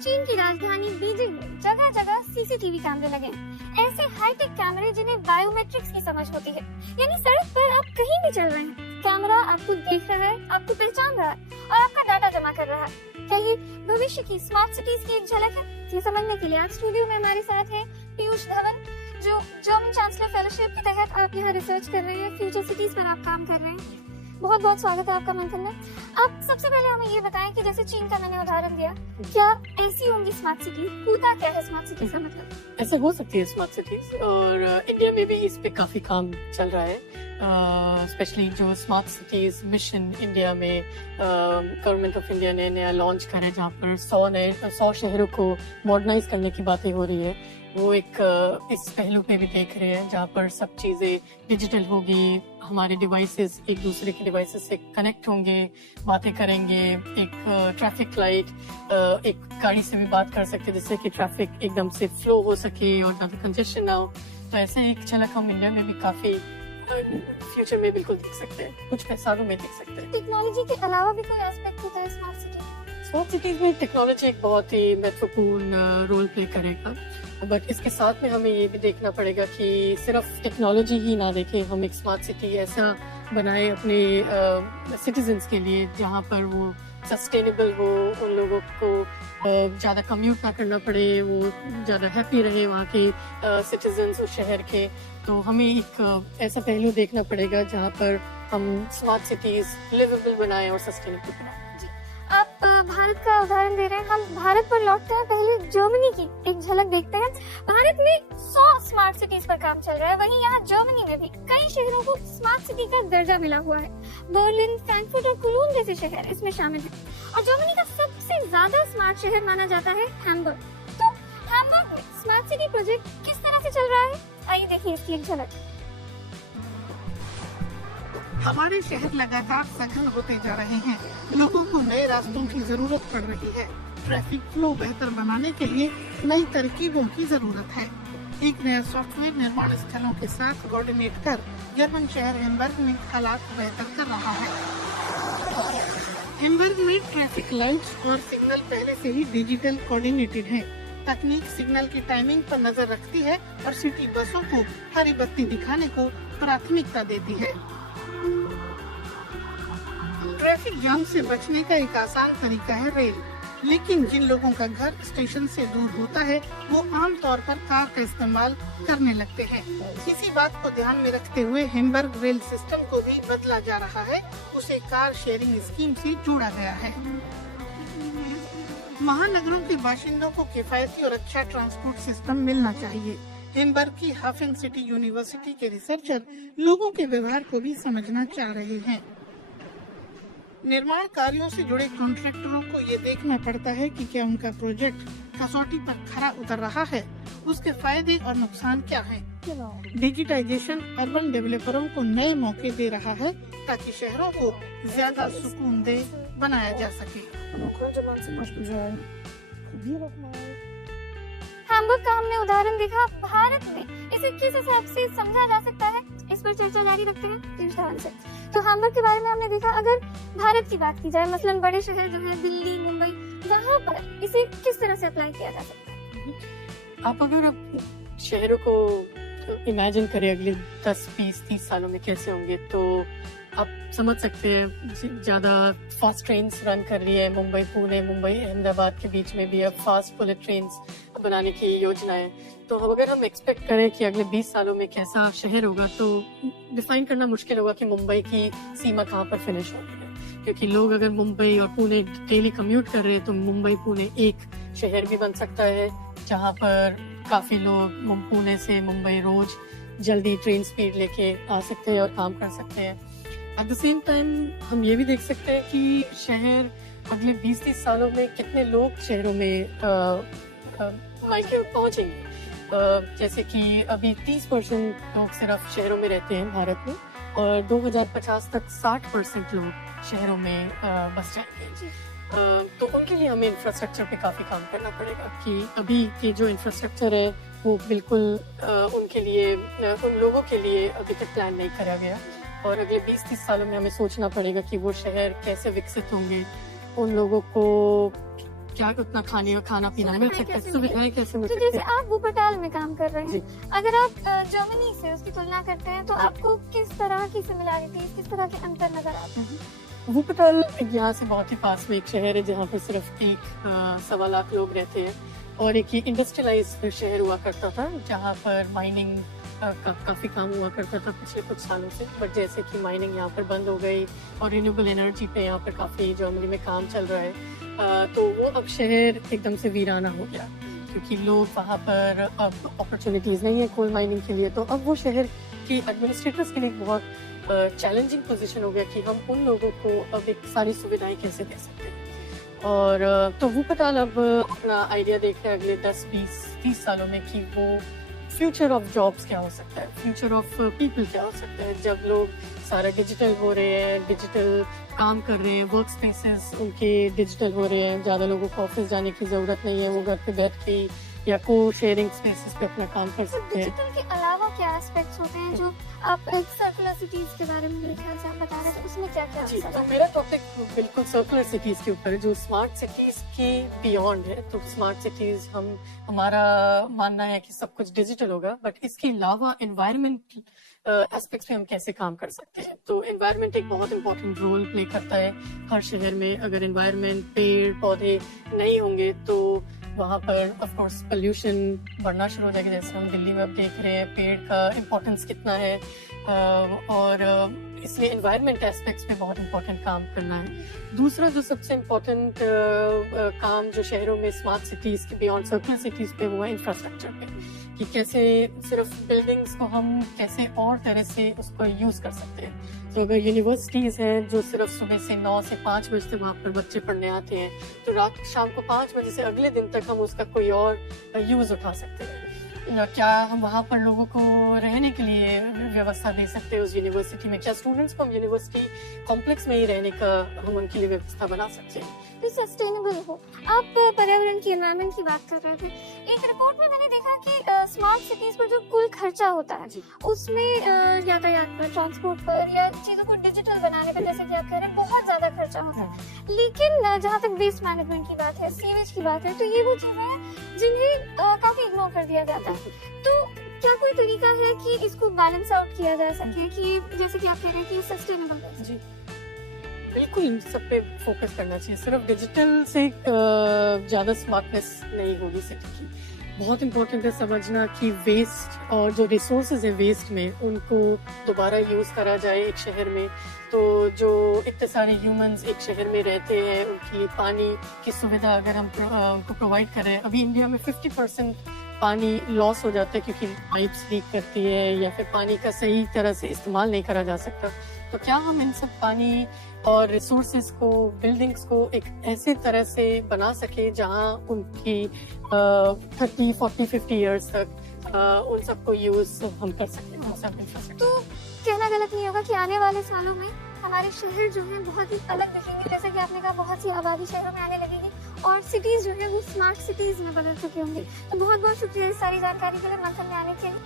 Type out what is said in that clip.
चीन की राजधानी बीजिंग में जगह जगह सीसीटीवी कैमरे लगे हैं। ऐसे हाईटेक कैमरे जिन्हें बायोमेट्रिक्स की समझ होती है, यानी सड़क पर आप कहीं भी चल रहे हैं, कैमरा आपको देख रहा है, आपको पहचान रहा है और आपका डाटा जमा कर रहा है। क्या ये भविष्य की स्मार्ट सिटीज की एक झलक है? ये समझने के लिए आज स्टूडियो में हमारे साथ है पीयूष धवन, जो जर्मन चांसलर फेलोशिप के तहत आप यहाँ रिसर्च कर रहे हैं, फ्यूचर सिटीज पर आप काम कर रहे हैं। बहुत बहुत स्वागत है आपका मंथन में। आप सबसे पहले हमें ये बताएं कि जैसे चीन का मैंने उदाहरण दिया, क्या ऐसी होंगी स्मार्ट सिटी? होता क्या है स्मार्ट सिटी का मतलब? ऐसे हो सकती है स्मार्ट सिटीज, और इंडिया में भी इस पे काफी काम चल रहा है। स्पेशली जो स्मार्ट सिटीज मिशन इंडिया में गवर्नमेंट ऑफ इंडिया ने नया लॉन्च करा है, जहाँ पर 100 शहरों को मॉडर्नाइज करने की बातें हो रही है। वो एक इस पहलू पे भी देख रहे हैं, जहाँ पर सब चीजें डिजिटल होगी, हमारे डिवाइसेस एक दूसरे के डिवाइसेस से कनेक्ट होंगे, बातें करेंगे। एक ट्रैफिक लाइट, एक गाड़ी से भी बात कर सकते हैं जिससे कि ट्रैफिक एकदम से फ्लो हो सके और ज्यादा कंजेशन ना हो। तो ऐसे एक झलक हम इंडिया में भी काफी फ्यूचर में बिल्कुल देख सकते हैं, कुछ सालों में देख सकते हैं। टेक्नोलॉजी के अलावा भी कोई एस्पेक्ट होता है स्मार्ट सिटी? स्मार्ट सिटीज में टेक्नोलॉजी एक बहुत ही महत्वपूर्ण रोल प्ले करेगा, बट इसके साथ में हमें ये भी देखना पड़ेगा कि सिर्फ टेक्नोलॉजी ही ना देखें, हम एक स्मार्ट सिटी ऐसा बनाए अपने सिटीजन्स के लिए जहाँ पर वो सस्टेनेबल हो, उन लोगों को ज़्यादा कम्यूट ना करना पड़े, वो ज़्यादा हैप्पी रहे वहाँ के सिटीजन्स उस शहर के। तो हमें एक ऐसा पहलू देखना पड़ेगा जहाँ पर हम स्मार्ट सिटीज लिवेबल बनाए और सस्टेनेबल बनाए। आप भारत का उदाहरण दे रहे हैं, हम भारत पर लौटते हैं, पहले जर्मनी की एक झलक देखते हैं। भारत में 100 स्मार्ट सिटीज पर काम चल रहा है, वहीं यहाँ जर्मनी में भी कई शहरों को स्मार्ट सिटी का दर्जा मिला हुआ है। बर्लिन, फ्रैंकफर्ट और कोलोन जैसे शहर इसमें शामिल हैं। और जर्मनी का सबसे ज्यादा स्मार्ट शहर माना जाता है हैम्बर्ग। तो हैम्बर्ग में स्मार्ट सिटी प्रोजेक्ट किस तरह से चल रहा है, आइए देखिए इसकी एक झलक। हमारे शहर लगातार सघन होते जा रहे हैं। लोगों को नए रास्तों की जरूरत पड़ रही है। ट्रैफिक फ्लो बेहतर बनाने के लिए नई तरकीबों की जरूरत है। एक नया सॉफ्टवेयर निर्माण स्थलों के साथ कोऑर्डिनेट कर जर्मन शहर हैम्बर्ग में हालात बेहतर कर रहा है। हैम्बर्ग में ट्रैफिक लाइट्स और सिग्नल पहले से ही डिजिटल कोऑर्डिनेटेड है। तकनीक सिग्नल की टाइमिंग पर नजर रखती है और सिटी बसों को हरी बत्ती दिखाने को प्राथमिकता देती है। ट्रैफिक जाम से बचने का एक आसान तरीका है रेल, लेकिन जिन लोगों का घर स्टेशन से दूर होता है वो आमतौर पर कार का इस्तेमाल करने लगते हैं। इसी बात को ध्यान में रखते हुए हैम्बर्ग रेल सिस्टम को भी बदला जा रहा है। उसे कार शेयरिंग स्कीम से जोड़ा गया है। महानगरों के बाशिंदों को किफायती और अच्छा ट्रांसपोर्ट सिस्टम मिलना चाहिए। हैम्बर्ग की हाफेन सिटी यूनिवर्सिटी के रिसर्चर लोगों के व्यवहार को भी समझना चाह रहे हैं। निर्माण कार्यों से जुड़े कॉन्ट्रैक्टरों को ये देखना पड़ता है कि क्या उनका प्रोजेक्ट कसौटी पर खरा उतर रहा है, उसके फायदे और नुकसान क्या हैं। डिजिटाइजेशन अर्बन डेवलपरों को नए मौके दे रहा है ताकि शहरों को ज्यादा सुकूनदेह बनाया जा सके। हैम्बर्ग का हमने उदाहरण देखा, भारत में इसे किस हिसाब से समझा जा सकता है, इस पर चर्चा जारी रखते हैं पीयूष धवन से। तो हैम्बर्ग के बारे में हमने देखा, अगर भारत की बात की जाए, मसलन बड़े शहर जो है दिल्ली, मुंबई, वहाँ पर इसे किस तरह से अप्लाई किया जा सकता है? आप अगर शहरों को इमेजिन करें अगले 10, 20, 30 सालों में कैसे होंगे, तो आप समझ सकते हैं ज्यादा फास्ट ट्रेन्स रन कर रही है। मुंबई पुणे, मुंबई अहमदाबाद के बीच में भी अब फास्ट बुलेट ट्रेन्स बनाने की योजना है। तो अगर हम एक्सपेक्ट करें कि अगले 20 सालों में कैसा शहर होगा, तो डिफाइन करना मुश्किल होगा कि मुंबई की सीमा कहाँ पर फिनिश होती है, क्योंकि लोग अगर मुंबई और पुणे डेली कम्यूट कर रहे हैं तो मुंबई पुणे एक शहर भी बन सकता है, जहाँ पर काफी लोग पुणे से मुंबई रोज जल्दी ट्रेन स्पीड लेके आ सकते हैं और काम कर सकते हैं। एट द सेम टाइम हम ये भी देख सकते हैं कि शहर अगले 20-30 सालों में कितने लोग शहरों में पहुंचेंगे। जैसे कि अभी 30% लोग सिर्फ शहरों में रहते हैं भारत में, और 2050 तक 60% लोग शहरों में बस जाएंगे। तो उनके लिए हमें इंफ्रास्ट्रक्चर पे काफी काम करना पड़ेगा कि अभी के जो इंफ्रास्ट्रक्चर है वो बिल्कुल उनके लिए, उन लोगों के लिए अभी तक प्लान नहीं करा गया। और अगले 20-30 सालों में हमें सोचना पड़ेगा कि वो शहर कैसे विकसित होंगे, उन लोगों को क्या उतना खाना पीना मिल सकता है, सुविधाएं कैसे मिल तो सकती जैसे है? आप वुपरटाल में काम कर रहे जी। हैं, अगर आप जर्मनी से उसकी तुलना करते हैं तो आपको किस तरह की सिमिलैरिटीज, किस तरह के अंतर नजर आते हैं? वुपरटाल यहाँ से बहुत ही पास में एक शहर है जहाँ पर सिर्फ 1 सवा लाख लोग रहते हैं, और एक ये इंडस्ट्रियलाइज शहर हुआ करता था जहाँ पर माइनिंग काफी काम हुआ करता था पिछले कुछ सालों से। बट जैसे कि माइनिंग यहाँ पर बंद हो गई और रिन्यूएबल एनर्जी पे यहाँ पर काफी जर्मनी में काम चल रहा है, तो वो अब शहर एकदम से वीराना हो गया क्योंकि लोग वहाँ पर अब अपॉर्चुनिटीज नहीं है कोल माइनिंग के लिए। तो अब वो शहर की एडमिनिस्ट्रेटर्स के लिए एक बहुत चैलेंजिंग पोजीशन हो गया कि हम उन लोगों को अब एक सारी सुविधाएं कैसे दे सकते हैं। और तो वुपरटाल अब अपना आइडिया देख रहे हैं अगले 10, 20, 30 सालों में कि वो फ्यूचर ऑफ जॉब्स क्या हो सकता है, फ्यूचर ऑफ पीपल क्या हो सकता है, जब लोग सारा डिजिटल हो रहे हैं, डिजिटल काम कर रहे हैं, वर्क स्पेसेस उनके डिजिटल हो रहे हैं, ज़्यादा लोगों को ऑफिस जाने की ज़रूरत नहीं है, वो घर पे बैठ के या को शेयरिंग स्पेसेस पे अपना काम कर सकते हैं। डिजिटल के अलावा क्या एस्पेक्ट्स होते हैं जो आप सर्कुलर सिटीज के बारे में मेरे ख्याल से आप बता रहे थे, उसमें क्या क्या जी, तो मेरा टॉपिक बिल्कुल सर्कुलर सिटीज के ऊपर है जो स्मार्ट सिटीज के बियॉन्ड है। तो स्मार्ट सिटीज हमारा मानना है कि सब कुछ डिजिटल होगा, बट इसके अलावा एनवायरमेंट एस्पेक्ट्स पे हम कैसे काम कर सकते हैं। तो एनवायरमेंट एक बहुत इंपॉर्टेंट रोल प्ले करता है हर शहर में। अगर एनवायरमेंट, पेड़ पौधे नहीं होंगे तो वहाँ पर ऑफ कोर्स पोल्यूशन बढ़ना शुरू हो जाएगा। जैसे हम दिल्ली में अब देख रहे हैं पेड़ का इम्पोर्टेंस कितना है, और इसलिए एनवायरनमेंट एस्पेक्ट्स पे बहुत इंपॉर्टेंट काम करना है। दूसरा जो सबसे इम्पोर्टेंट काम जो शहरों में स्मार्ट सिटीज के बियॉन्ड सर्कुलर सिटीज पे वो है इंफ्रास्ट्रक्चर पे, कि कैसे सिर्फ बिल्डिंग्स को हम कैसे और तरह से उसको यूज कर सकते हैं। तो अगर यूनिवर्सिटीज हैं जो सिर्फ सुबह से 9 से 5 बजे तक वहाँ पर बच्चे पढ़ने आते हैं, तो रात शाम को 5 बजे से अगले दिन तक हम उसका कोई और यूज उठा सकते हैं। या क्या हम वहाँ पर लोगों को रहने के लिए व्यवस्था दे सकते हैं उस यूनिवर्सिटी में? क्या स्टूडेंट्स को हम यूनिवर्सिटी कॉम्प्लेक्स में ही रहने का हम उनके लिए व्यवस्था बना सकते हैं? तो सस्टेनेबल हो। आप पर्यावरण की, एनवायरमेंट की बात कर रहे थे। एक रिपोर्ट में मैंने देखा कि स्मार्ट सिटीज पर जो कुल खर्चा होता है उसमें यातायात पर, ट्रांसपोर्ट पर या चीजों को डिजिटल बनाने पर, जैसे कि आप कह रहे हैं, बहुत ज्यादा खर्चा होता है। लेकिन जहाँ तक वेस्ट मैनेजमेंट की बात है, सीवेज की बात है, तो ये वो चीजें हैं जिन्हें काफी इग्नोर कर दिया जाता है। तो क्या कोई तरीका है कि इसको बैलेंस आउट किया जा सके, कि जैसे कि आप कह रहे हैं कि सस्टेनेबल है? जी, बिल्कुल इन सब पे फोकस करना चाहिए। सिर्फ डिजिटल से ज्यादा स्मार्टनेस नहीं होगी सिटी की। बहुत इम्पोर्टेंट है समझना कि वेस्ट और जो रिसोर्सेज है वेस्ट में, उनको दोबारा यूज करा जाए एक शहर में। तो जो इतने सारे ह्यूमंस एक शहर में रहते हैं, उनके लिए पानी की सुविधा अगर हम उनको प्रोवाइड करें। अभी इंडिया में 50% पानी लॉस हो जाता है क्योंकि पाइप्स लीक करती है या फिर पानी का सही तरह से इस्तेमाल नहीं करा जा सकता। तो क्या हम इन सब पानी और रिसोर्सेज को, बिल्डिंग्स को एक ऐसे तरह से बना सके जहां उनकी 30, 40, 50 ईयर्स तक उन सबको यूज हम कर सकते हैं, उन सब इंफ्रास्ट्रक्चर। तो कहना गलत नहीं होगा कि आने वाले सालों में हमारे शहर जो हैं बहुत ही अलग दिखेंगे, जैसे कि आपने कहा बहुत सी आबादी शहरों में आने लगेगी और सिटीज जो है वो स्मार्ट सिटीज में बदल चुके होंगे। तो बहुत बहुत शुक्रिया इस सारी जानकारी के लिए मंथन में आने के लिए।